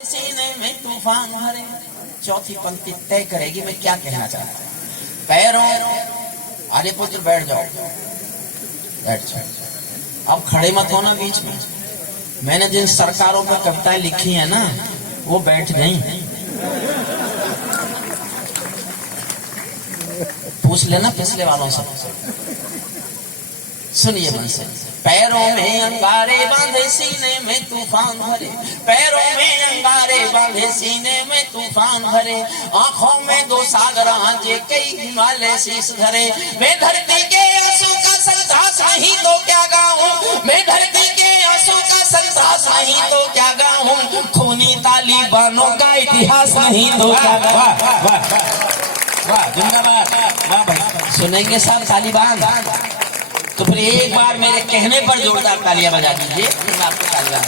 सीने में तूफान भरे। चौथी पंक्ति तय करेगी मैं क्या कहना चाहता हूँ। पैरों अरे पुत्र बैठ जाओ, बैठ जाओ। अब खड़े मत होना बीच में। मैंने जिन सरकारों पर कविताएं लिखी है ना वो बैठ गई। पूछ लेना पिछले वालों से। सुनिए मन से। पैरों में अंगारे बांधे सीने में तूफान भरे, पैरों में अंगारे बांधे सीने में तूफान भरे, आंखों में दो सागर आंचे कई हिमालय शीश धरे। मैं धरती के आंसू का संतास नहीं तो क्या गाऊं, मैं धरती के आंसू का संतास नहीं तो क्या गाऊं, खूनी तालिबानों का इतिहास नहीं तो क्या। वाह वाह वाह जिंदाबाद, वाह भाई। सुनेंगे साहब तालिबान तो फिर एक बार मेरे कहने पर जोरदार तालियां बजा दीजिए। मैं आपको तालियां।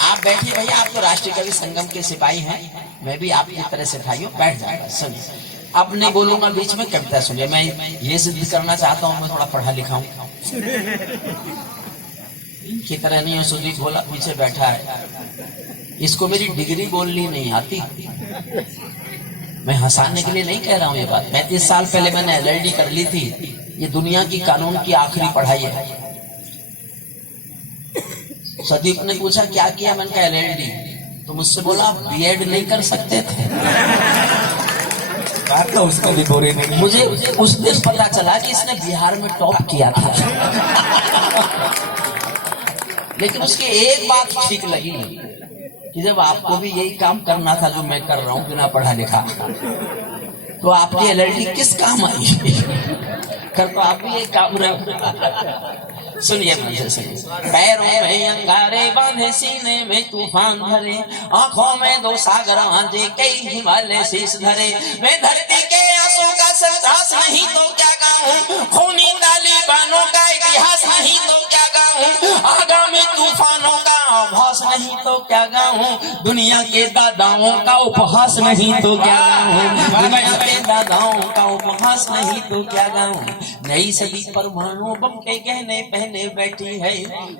आप बैठिए भैया, आप तो राष्ट्रीय कवि संगम के सिपाही हैं, मैं भी आपकी तरह सिपाही हूँ। बैठ जाएगा। सुनिए, अब नहीं बोलूंगा बीच में, कविता सुनिए। मैं ये सिद्ध करना चाहता हूँ मैं थोड़ा पढ़ा लिखा हूँ। इनकी तरह नहीं है। सुदीप बोला पीछे बैठा है, इसको मेरी डिग्री बोलनी नहीं आती। मैं हंसाने के लिए नहीं कह रहा हूँ ये बात। 35 साल पहले मैंने LLD कर ली थी। ये दुनिया की कानून की आखिरी पढ़ाई है। सदीप ने पूछा क्या किया, मैंने कहा LLD। तो मुझसे बोला B.Ed नहीं कर सकते थे। बात तो उसका भी बोरे नहीं। मुझे उस दिन पता चला कि इसने बिहार में टॉप किया था। लेकिन उसकी एक बात ठीक लगी कि जब आपको भी यही काम करना था जो मैं कर रहा हूँ बिना पढ़ा लिखा, तो आपकी LLD किस काम आई। कर तो आप भी यही काम रहे। सुनिए मुझे सुनिए। पैरों में अंगारे बांधे सीने में तूफान भरे, आंखों में दो सागर आंजे कई हिमालय शीश धरे। मैं धरती के आंसू का संतास नहीं तो क्या गाऊं, खूनी तालिबानों का इतिहास नहीं तो क्या गाऊं, आगामी तूफानों का आभास नहीं तो क्या गाऊं, दुनिया के दादाओं का उपहास नहीं तो क्या गाऊं, दुनिया के दादाओं का उपहास नहीं तो क्या गाऊं। नई सदी परमाणु बम के गहने पहने बैठी है।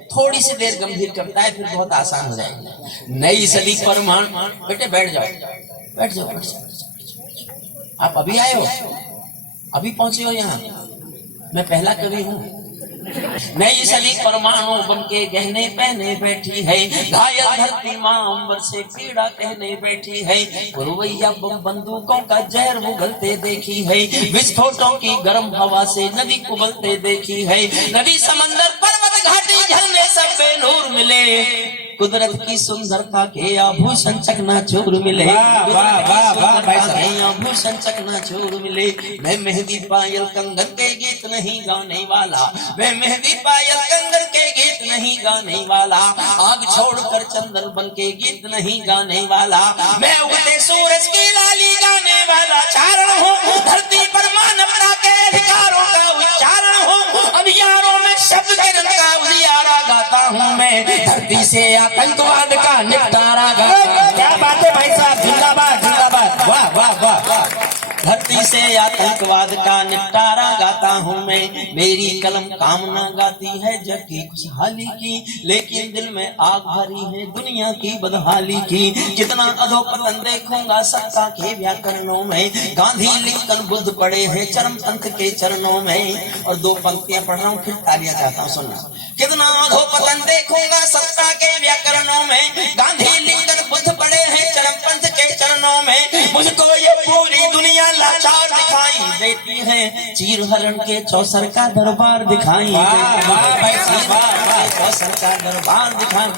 थोड़ी सी देर गंभीर करता है फिर बहुत आसान हो जाएगी। नई सदी परमाणु। बेटे बैठ जाओ, बैठ जाओ, बैठ जाओ। आप अभी आए हो, अभी पहुंचे हो यहाँ। मैं पहला कवि हूँ। नई सदी परमाणु बन के गहने पहने बैठी है, घायल धरती माँ अंबर से पीड़ा कहने बैठी है। पुरवैया बम बंदूकों का जहर उगलते देखी है, विस्फोटों की गर्म हवा से नदी उबलते देखी है। नदी समंदर पर्वत घाटी झरने सब बेनूर मिले, कुदरत की सुंदरता के आभूषण चकनाचूर मिले। आभूषण चकनाचूर मिले। मैं मेहंदी पायल कंगन के गीत नहीं गाने वाला, मैं मेहंदी पायल कंगन के गीत नहीं गाने वाला, आग छोड़कर चंदन बन के गीत नहीं गाने वाला, मैं उगते सूरज की लाली गाने वाला चारण हूँ। धरती पर मानवता के अधिकारों का उच्चारण हूँ। अभियानों में शब्द किरण का उजियारा गाता हूँ मैं। धरती से आतंकवाद का निपटारा गाता। क्या बात है भाई साहब, जिंदाबाद जिंदाबाद, वाह वाह वाह। धरती से आतंकवाद का निपटारा गाता हूँ मैं। मेरी कलम कामना गाती है जग की खुशहाली की, लेकिन दिल में आग भरी है दुनिया की बदहाली की। कितना अधोपतन देखूंगा सत्ता के व्याकरणों में, गांधी लिंकन बुद्ध पड़े हैं चरम पंथ के चरणों में। और दो पंक्तियां पढ़ रहा हूँ फिर तालियां चाहता हूँ सुनना। कितना अधोपतन देखूंगा सत्ता के व्याकरणों में, गांधी लिंकन बुद्ध पड़े हैं चरम पंथ के चरणों में। मुझको ये पूरी दुनिया लाचार दिखाई देती है, चीर हरण के चौसर का दरबार दिखाई चौसर का दरबार दिखाई।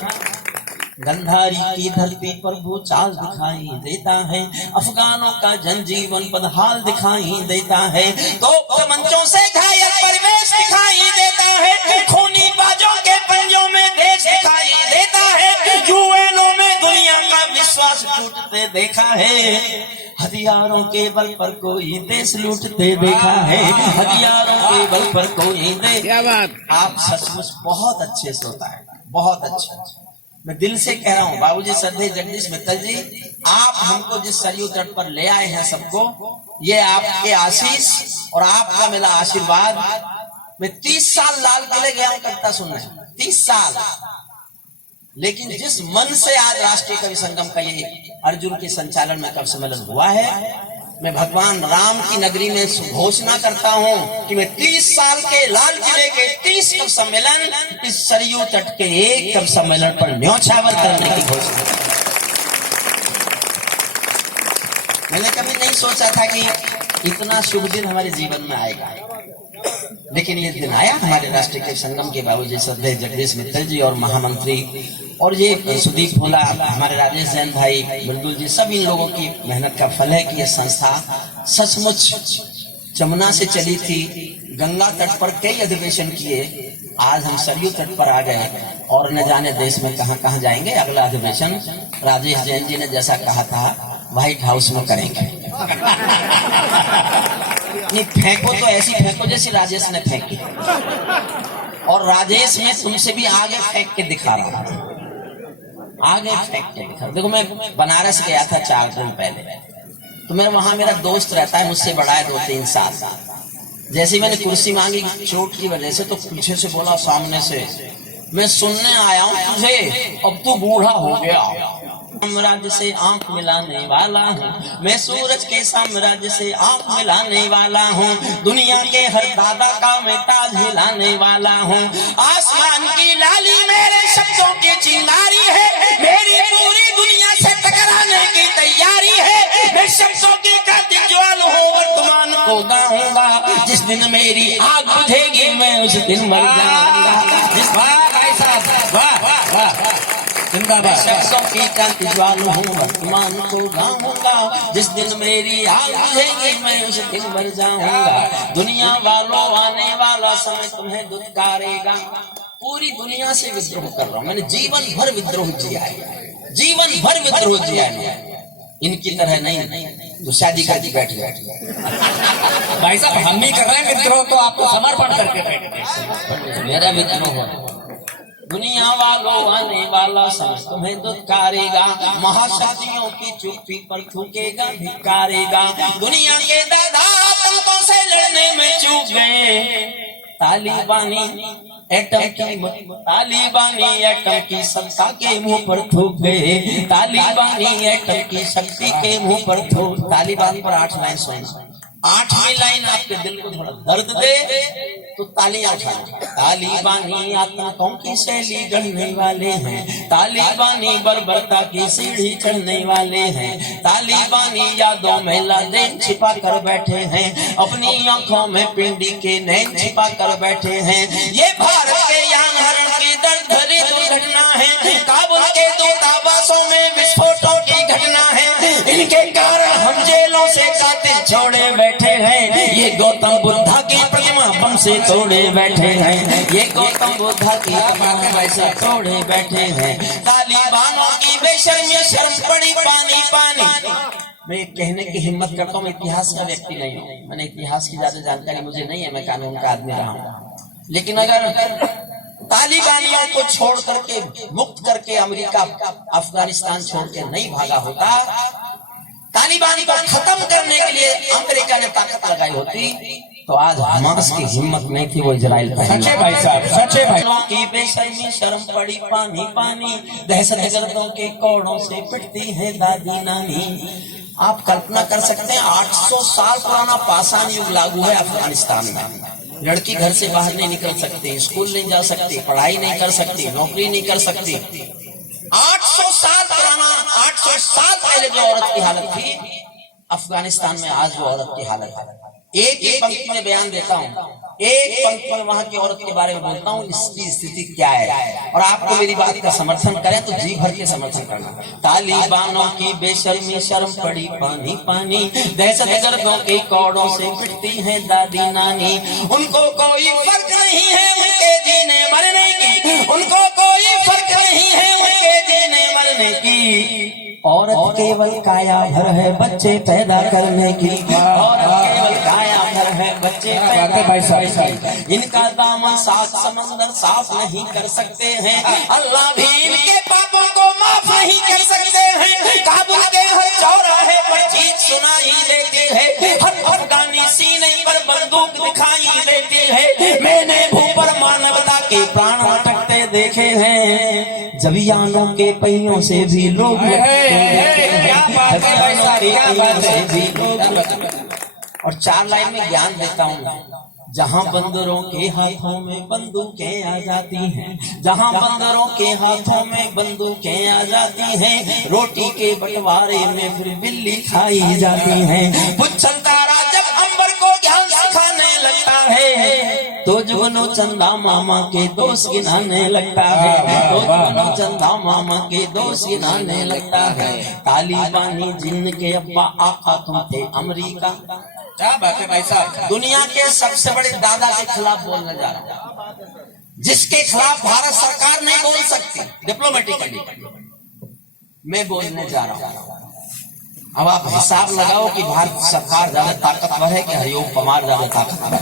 गंधारी की धरती पर भूचाल दिखाई देता है, अफगानों का जनजीवन बदहाल दिखाई देता है। तो मंचों से घायल परिवेश दिखाई देता है, खूनी बाजों के पंजों में देश दिखाई देता है। यूएनओ में दुनिया का विश्वास टूटते देखा है, हथियारों के बल पर कोई देश लूटते देखा है, हथियारों के बल पर कोई देश। क्या बात। आप सचमुच बहुत अच्छे श्रोता है, बहुत अच्छे। मैं दिल से कह रहा हूँ बाबूजी श्रद्धेय जगदीश मित्तल जी, आप हमको जिस सरयू तट पर ले आए हैं सबको, ये आपके आशीष और आपका मिला आशीर्वाद। मैं 30 साल लाल किले गया हूँ कविता सुनने, 30 साल। लेकिन जिस मन से आज राष्ट्रीय कवि संगम का ये अर्जुन के संचालन में कवि सम्मेलन हुआ है, मैं भगवान राम की नगरी में घोषणा करता हूं कि मैं 30 साल के लाल किले के 30 कवि सम्मेलन इस सरयू तट के एक कवि सम्मेलन पर न्योछावर करने की घोषणा। मैंने कभी नहीं सोचा था कि इतना शुभ दिन हमारे जीवन में आएगा, लेकिन ये दिन आया। हमारे राष्ट्रीय कवि संगम के बाबूजी श्रद्धेय जगदीश मित्तल जी और महामंत्री और ये सुदीप भोला, हमारे राजेश जैन भाई, बिल्कुल जी, सब इन लोगों की मेहनत का फल है कि ये संस्था सचमुच जमुना से चली थी, गंगा तट पर कई अधिवेशन किए, आज हम सरयू तट पर आ गए और न जाने देश में कहां कहां जाएंगे। अगला अधिवेशन राजेश जैन जी ने जैसा कहा था व्हाइट हाउस में करेंगे। नहीं फेंको तो ऐसी फेंको जैसी राजेश ने फेंकी, और राजेश ने तुमसे भी आगे फेंक के दिखा रहा था, आगे फेंक के दिखा। देखो मैं बनारस गया था 4 दिन पहले, तो मेरा वहां मेरा दोस्त रहता है, मुझसे बड़ा है 2-3 साल। जैसे ही मैंने कुर्सी मांगी चोट की वजह से, तो पीछे से बोला सामने से, मैं सुनने आया हूं तुझे, अब तू बूढ़ा हो गया। साम्राज्य से आंख मिलाने वाला हूँ मैं, सूरज के साम्राज्य से आंख मिलाने वाला हूँ, दुनिया के हर दादा का मैं ताज हिलाने वाला हूँ। आसमान की लाली मेरे शब्दों की चिंगारी है, मेरी पूरी दुनिया से टकराने की तैयारी है। मैं शब्दों की क्रांति ज्वाल हूँ, वर्तमान को गाऊंगा। जिस दिन मेरी आग बुझेगी मैं उस दिन मर जाऊंगा। शब्दों की क्रांति ज्वाल हूँ, वर्तमान को गाऊंगा। जिस दिन मेरी आग बुझेगी मैं उस दिन मर जाऊंगा। दुनिया वालों आने वाला समय तुम्हें दुत्कारेगा। पूरी दुनिया से विद्रोह कर रहा हूँ, मैंने जीवन भर विद्रोह किया है, जीवन भर विद्रोह किया है। इनकी तरह नहीं तो शादी करके बैठ गए। भाई साहब हम नहीं कर रहे हैं विद्रोह, तो आपको समर्पण करके बैठे। मेरा विद्रोह हो, दुनिया वालों आने वाला समय तुम्हें दुत्कारेगा। महाशक्तियों की चुप्पी पर थूकेगा, धिक्कारेगा। दुनिया के दादा आतंकों से लड़ने में चूक गए। तालिबानी एटम की सत्ता के मुंह पर थूक गए। तालिबानी एटम की शक्ति के मुंह पर थूक। तालिबान पर 8 लाइन सुना, 8वीं लाइन आपके दिल को थोड़ा दर्द दे तो तालियां उठाएं। तालिबानी आतंकों की शैली गढ़ने वाले हैं, तालिबानी बर्बरता की सीढ़ी चढ़ने वाले हैं, तालिबानी यादों में लादेन छिपा कर बैठे हैं, अपनी आंखों में पिंडी के नैन छिपा कर बैठे हैं। ये भारत के यान हरण की दर्द भरी दुर्घटना है, काबुल के दूतावासों में विस्फोटों की घटना है। इनके कारण हम जेलों से कातिल छोड़े बैठे हैं। ये गौतम बुद्धा की प्रतिमा बम से तोड़े बैठे हैं, ये गौतम बुद्धा की प्रतिमा तोड़े बैठे हैं। तालिबानों की बेशर्मी शर्म पड़ी पानी पानी। मैं कहने की हिम्मत करता हूँ, इतिहास का व्यक्ति नहीं हूँ, मैंने इतिहास की ज्यादा जानकारी मुझे नहीं है, मैं कानून का आदमी रहा हूँ। लेकिन अगर तालिबानियों को छोड़ करके, मुक्त करके अमेरिका अफगानिस्तान छोड़ के नहीं भागा होता, तालिबान को खत्म करने के लिए अमेरिका ने ताकत लगाई होती, तो आज हमास की हिम्मत नहीं थी वो इजराइल पर। सच्चे भाई साहब, सच्चे भाई। की बेशर्मी शर्म पड़ी पानी पानी, दहशतगर्दों के कोड़ों से पिटती है दादी नानी। आप कल्पना कर सकते हैं 800 साल पुराना पाषाण युग लागू है अफगानिस्तान में। लड़की घर से बाहर नहीं निकल सकती, स्कूल नहीं जा सकती, पढ़ाई नहीं कर सकती, नौकरी नहीं कर सकती। 800 साल पुराना, 800 साल पहले जो औरत की हालत थी अफगानिस्तान में, आज वो औरत की हालत है। एक ही पंक्ति में बयान देता हूँ, एक पंक्ति में वहां की औरत के बारे में बोलता हूँ, इसकी स्थिति क्या है, और आपको मेरी बात का समर्थन करें तो जी भर के समर्थन करना। तालिबानों की बेशर्मी शर्म पड़ी पानी पानी, दहशतगर्दों के कौड़ों से पिटती है दादी नानी। उनको कोई फर्क नहीं है उनके जीने मरने की, उनको कोई फर्क नहीं है उनके जीने मरने की। औरत केवल काया भर है बच्चे पैदा करने की, औरत केवल काया भर है बच्चे पैदा करने की। इनका दामन 7 समंदर साफ नहीं कर सकते हैं, अल्लाह भी इनके पापों को माफ नहीं कर सकते हैं। काबुल के हर चौराहे पर चीख सुनाई देती है, हर अफगानी सीने पर बंदूक दिखाई देती है। मैंने भू पर मानवता के प्राण अटकते देखे हैं। जबियानों के पहियों से भी लोग क्या बात है भाई साहब, क्या बात है। भी लोग। और 4 लाइन में ज्ञान देता हूँ। जहाँ बंदरों के हाथों में बंदूकें आ जाती हैं, जहाँ बंदरों के हाथों में बंदूकें आ जाती हैं, रोटी के बंटवारे में फिर बिल्ली खाई जाती है। पुच्छन तारा जब अंबर को ज्ञान सिखाने लगता है, तो जुगनू चंदा मामा के दोस्त गिनाने लगता है, तो जुगनू चंदा मामा के दोस्त गिनाने लगता है। तालिबानी जिन के अब्बा आका तुम थे अमरीका। क्या बात है भाई साहब। दुनिया के सबसे बड़े दादा के खिलाफ बोलने जा रहा हूं, जिसके खिलाफ भारत सरकार नहीं बोल सकती डिप्लोमेटिकली, मैं बोलने जा रहा हूं। अब आप हिसाब लगाओ कि भारत सरकार ज्यादा ताकतवर है कि हरिओम पवार ज्यादा ताकतवर है।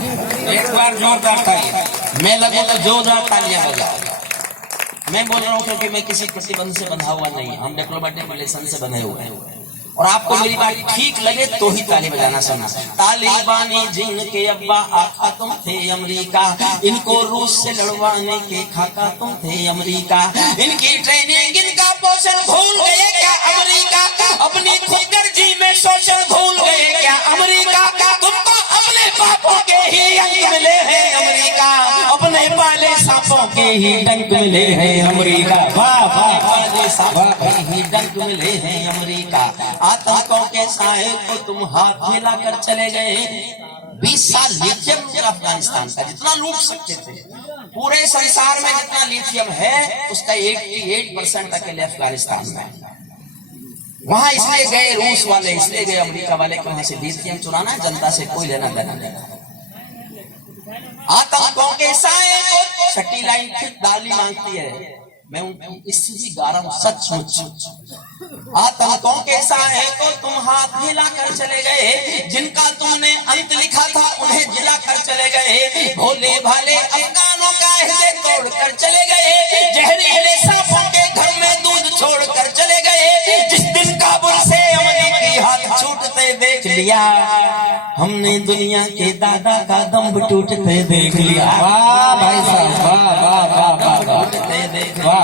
एक बार जोरदार ताली। मैं लगू तो जोरदार तालियां बजाओ। मैं बोल रहा हूं क्योंकि मैं किसी प्रतिबंध से बंधा हुआ नहीं, हम डिप्लोमेटिक रिलेशन से बंधे हुए हैं। और आपको मेरी बात ठीक लगे तो ही ताली बजाना सुनना। तालिबानी जिनके अब्बा आका तुम थे अमेरिका, इनको रूस से लड़वाने के खाका तुम थे अमेरिका। इनकी ट्रेनिंग इनका पोषण भूल गए क्या अमेरिका, अपनी खुदगर्जी में शोषण भूल गए क्या अमेरिका। तुमको अपने पापों के ही अंक मिले हैं अमेरिका, अपने पाले सांपों के ही डंक मिले हैं अमेरिका। वाह वाह, पाले सांपों के ही डंक मिले हैं अमेरिका। आतंकों के साए को तुम हाथ मिलाकर चले गए। 20 साल लिथियम अफगानिस्तान का जितना लूट सकते थे, पूरे संसार में जितना लिथियम है उसका 88% अकेले अफगानिस्तान में। वहां इसलिए गए रूस वाले, इसलिए गए अमेरिका वाले कि वहां से लिथियम चुराना है, जनता से कोई लेना देना नहीं। आतंकों के साए को छठी लाइन फिर दाली मांगती है। मैं उनकी स्थिति गा रहा हूं सचमुच। आतंकों के साए को तुम हाथ हिलाकर चले गए, जिनका तुमने अंत लिखा था उन्हें जिलाकर चले गए। भोले भाले अफगानों का हृदय तोड़कर चले गए, जहरीले सांपों के घर में दूध छोड़कर चले गए। जिस दिन काबुल से अमेरिकी हाथ छूटते देख लिया, हमने दुनिया के दादा का दम टूटते देख लिया। वाह भाई साहब, वाह वाह वाह वाह वाह। टूटते देख वाह।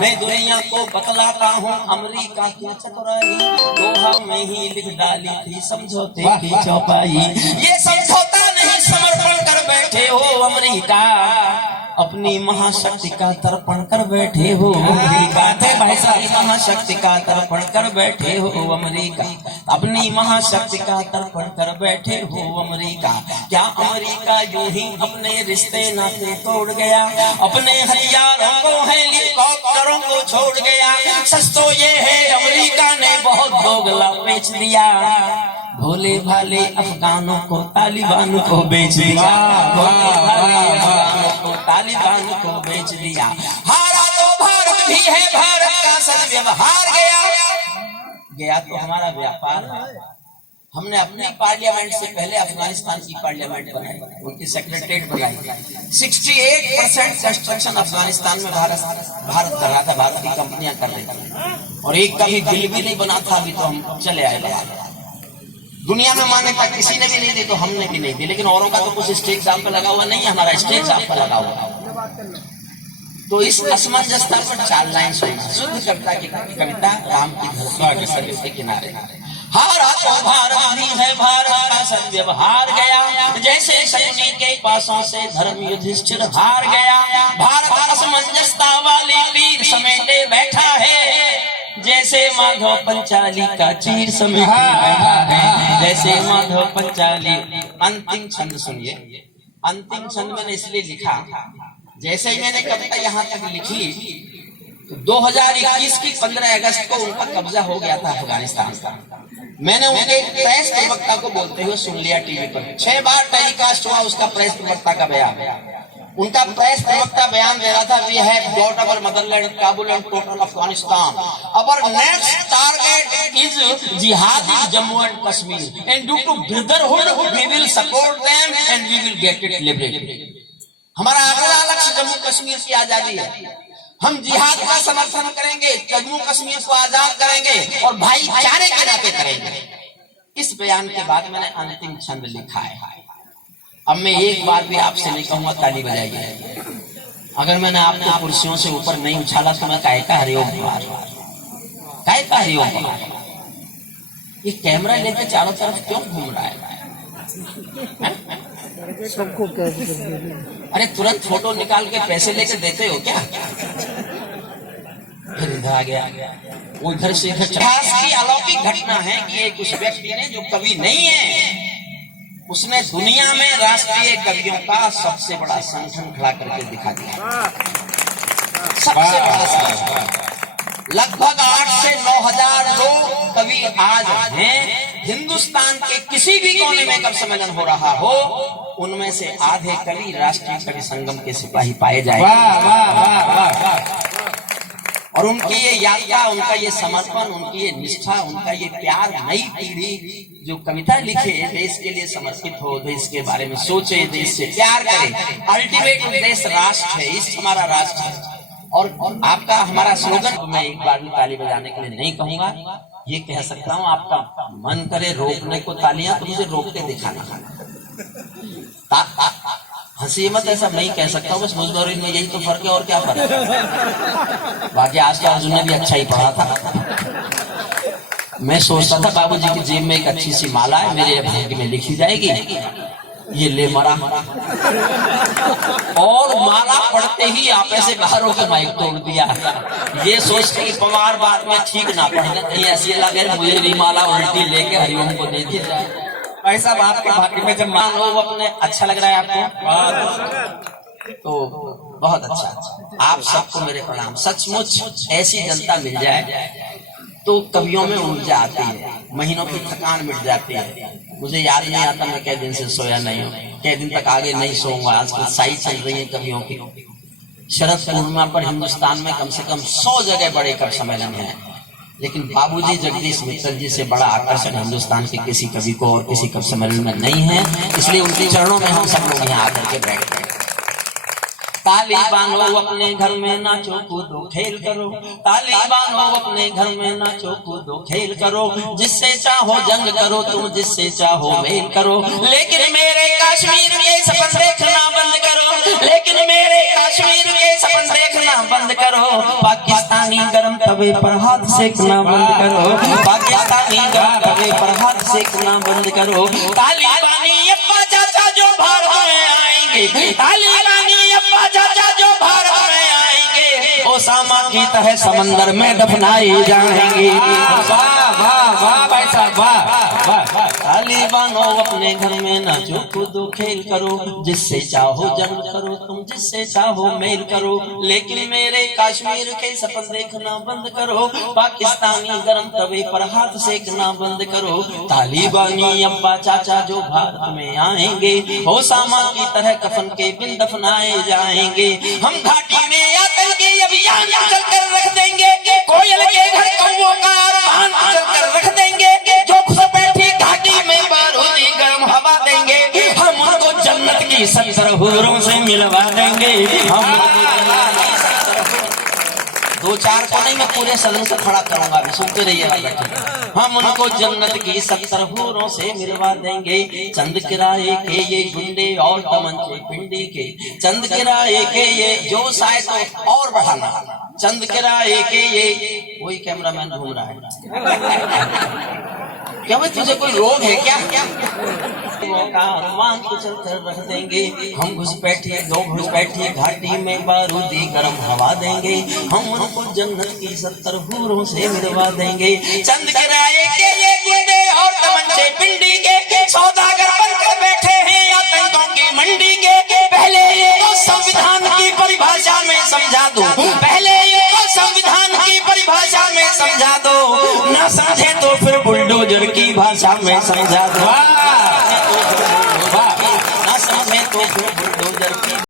मैं दुनिया को बतलाता हूँ अमेरिका की चतुराई, दोहा में ही लिख डाली थी समझौते की चौपाई। ये समझौता नहीं समर्पण कर बैठे हो अमेरिका, अपनी महाशक्ति का तर्पण कर बैठे हो अमेरिका। भाई साहब, महाशक्ति का तर्पण कर बैठे हो अमेरिका, अपनी महाशक्ति का तर्पण कर बैठे हो अमेरिका। क्या अमेरिका यूं ही अपने रिश्ते नाते तोड़ गया, अपने हथियारों को हेलीकॉप्टरों को छोड़ गया। सच तो ये है अमेरिका ने बहुत दोगला बेच दिया, भोले भाले अफगानों को तालिबान को बेच दिया। भोले भाले अफगानों को तालिबान को बेच दिया। हारा तो भारत भी है, भारत का सच व्यवहार गया तो हमारा व्यापार है। हमने अपनी पार्लियामेंट से पहले अफगानिस्तान की पार्लियामेंट बनाई, उनकी सेक्रेटरीट बनाई। 68% कंस्ट्रक्शन अफगानिस्तान में भारत कर रहा था, भारत की कंपनियां कर रही थी। और एक कभी बिल भी नहीं बना था, अभी तो हम चले आए। दुनिया में मान्यता किसी ने भी नहीं दी तो हमने भी नहीं दी, लेकिन औरों का तो कुछ स्टेज आप पे लगा हुआ नहीं है, हमारा स्टेज आप पे लगा हुआ। तो इस असमंजसता पर 4 लाइन सुनना। शुद्ध कविता की कविता, राम की धरती के सर के किनारे। हारा तो भारत भी है, भारत का सद्व्यवहार गया, जैसे शनि के पासों से धर्म युधिष्ठिर हार गया। भारत असमंजसता वाली पीर समेटे बैठा है, जैसे माधव पंचाली का चीर समेटे बैठा है, जैसे माधव पंचाली। अंतिम छंद सुनिए, अंतिम छंद मैंने इसलिए लिखा, जैसे ही मैंने कविता यहाँ तक लिखी तो 2021 की 15 अगस्त को उनका कब्जा हो गया था अफगानिस्तान का। मैंने उनके प्रेस प्रवक्ता को बोलते हुए सुन लिया टीवी पर, 6 बार टेलीकास्ट हुआ उसका प्रेस प्रवक्ता का बयान। उनका प्रेस प्रवक्ता बयान दे रहा था, we have got our motherland Kabul and total Afghanistan, our next target is jihad in Jammu and Kashmir and due to brotherhood we will support them and we will get it liberated. हमारा अगला लक्ष्य जम्मू कश्मीर की आजादी है, हम जिहाद का समर्थन करेंगे, जम्मू कश्मीर को आजाद करेंगे और भाईचारे के नाते करेंगे। इस बयान के बाद मैंने अंतिम छंद लिखा है। अब मैं एक बार भी आपसे नहीं कहूंगा ताली बजाइए, अगर मैंने आपको कुर्सियों से ऊपर नहीं उछाला तो मैं काहे का हरिओम कुमार, काहे का हरिओम कुमार। ये कैमरा लेकर चारों तरफ क्यों घूम रहा है? सबको क्या अरे तुरंत फोटो निकाल के पैसे लेके देते हो क्या? फिर इधर आ गया, वो इधर से इधर। इतिहास की अलौकिक घटना है कि एक उस व्यक्ति ने जो कवि नहीं है, उसने दुनिया में राष्ट्रीय कवियों का सबसे बड़ा संगठन खड़ा करके दिखा दिया। सबसे बड़ा संगठन। लगभग 8 से 9 हजार लोग कवि आज हैं। हिंदुस्तान के किसी भी कोने में कब सम्मेलन हो रहा हो, उनमें से आधे कवि राष्ट्रीय कवि संगम के सिपाही पाए जाएंगे। और उनकी ये यात्रा, उनका ये समर्पण, उनकी ये निष्ठा, उनका ये प्यार, नई पीढ़ी जो कविता लिखे, देश के लिए समर्पित हो, देश के बारे में सोचे, देश से प्यार करे। अल्टीमेट उद्देश्य राष्ट्र है, इस हमारा राष्ट्र है। और आपका हमारा स्लोगन, मैं एक बार भी ताली बजाने के लिए नहीं कहूंगा, ये कह सकता हूँ, आपका मन करे रोकने को तालियां तो मुझे रोक के दिखाना। हंसी मत, ऐसा नहीं कह सकता, बस मुझ और इनमें यही तो फर्क है, और क्या फर्क है। बाकी आज के अर्जुन ने भी अच्छा ही पढ़ा था। मैं सोचता था बाबूजी की जेब में एक अच्छी सी माला है, मेरे भाग्य में लिखी जाएगी, ये ले मरा। और माला पढ़ते ही आप ऐसे बाहर होकर माइक तोड़ दिया, ये सोचते कि पवार बाद में ठीक ना पढ़ना, कहीं ऐसी लगे मुझे भी माला उल्टी लेके हरिओम को दे दी जाए। ऐसा बात के भाग्य में जब मान लो अपने अच्छा लग रहा है आपको, तो बहुत अच्छा। आप सबको मेरे प्रणाम। सचमुच ऐसी जनता मिल जाए तो कवियों में ऊर्जा आती है, महीनों की थकान मिट जाती है। मुझे याद नहीं आता मैं कई दिन से सोया नहीं हूँ, कई दिन तक आगे नहीं सोऊंगा। आजकल साई चल रही है कवियों की। शरद पूर्णिमा पर हिंदुस्तान में कम से कम 100 जगह बड़े कवि सम्मेलन है, लेकिन बाबूजी जगदीश मित्तल जी से बड़ा आकर्षण हिंदुस्तान के किसी कवि को और किसी कवि सम्मेलन में नहीं है। इसलिए उनके चरणों में हम सब लोग यहाँ आकर के बैठ गए। ताली बानो अपने घर में नाचो कूदो खेल करो, ताली बानो अपने घर में नाचो कूदो खेल करो, जिससे चाहो जंग करो तुम, जिससे चाहो मेल करो, लेकिन मेरे कश्मीर के सपन देखना बंद करो, लेकिन मेरे कश्मीर के सपन देखना बंद करो, पाकिस्तानी गरम तवे पर हाथ सेकना बंद करो, पाकिस्तानी गरम तवे पर हाथ सेकना बंद करो। तालिबानी अब्बा चाचा जो भारत में आएंगे, तालिबानी अब्बा चाचा जो भारत में आएंगे, ओसामा की तरह समंदर में दफनाए जाएंगे। वाह वाह वाह भाई साहब, वाह वाह। तालिबानो अपने घर में नाचो कूदो खेल करो, जिससे चाहो जंग करो तुम, जिससे चाहो मेल करो, लेकिन मेरे कश्मीर के सपन देखना बंद करो, पाकिस्तानी गरम तवे पर हाथ सेकना बंद करो। तालिबानी अब्बा चाचा जो भारत में आएंगे, ओसामा की तरह कफन के बिन दफनाए जाएंगे। हम घाटी में आतंकी अभियान चलकर रख देंगे, कोयल के घर कौओं का अरमान चलकर रख देंगे, जो घुसपैठी घाटी में बारूदी गर्म हवा देंगे, हम उनको जन्नत की 70 हूरों से मिलवा देंगे। हम 2-4 को नहीं, मैं पूरे सदन से खड़ा करूंगा, अभी सुनते रहिएगा बैठे। हम उनको जन्नत की 70 हूरों से मिलवा देंगे। चंद किराए के ये गुंडे और तमंचे पिंडी के, चंद किराए के ये जो शायद और बढ़ाना, चंद किराए के ये। वही कैमरामैन घूम रहा है। क्या भाई तुझे कोई रोग है क्या? मान को चलकर रख देंगे, हम घुसपैठी घाटी में बारूदी गर्म हवा देंगे, हम उनको जन्नत की 70 हूरों से मिलवा देंगे। चंद किराए के ये गुंडे और तमंचे पिंडी के, सौदागर बनकर बैठे हैं आतंकों की मंडी के। पहले ये तो संविधान की परिभाषा में समझा दो, पहले ये तो संविधान की परिभाषा में समझा दो, न समझे तो फिर बुलडोजर की भाषा में समझा दो, न समझे तो फिर बुलडोजर की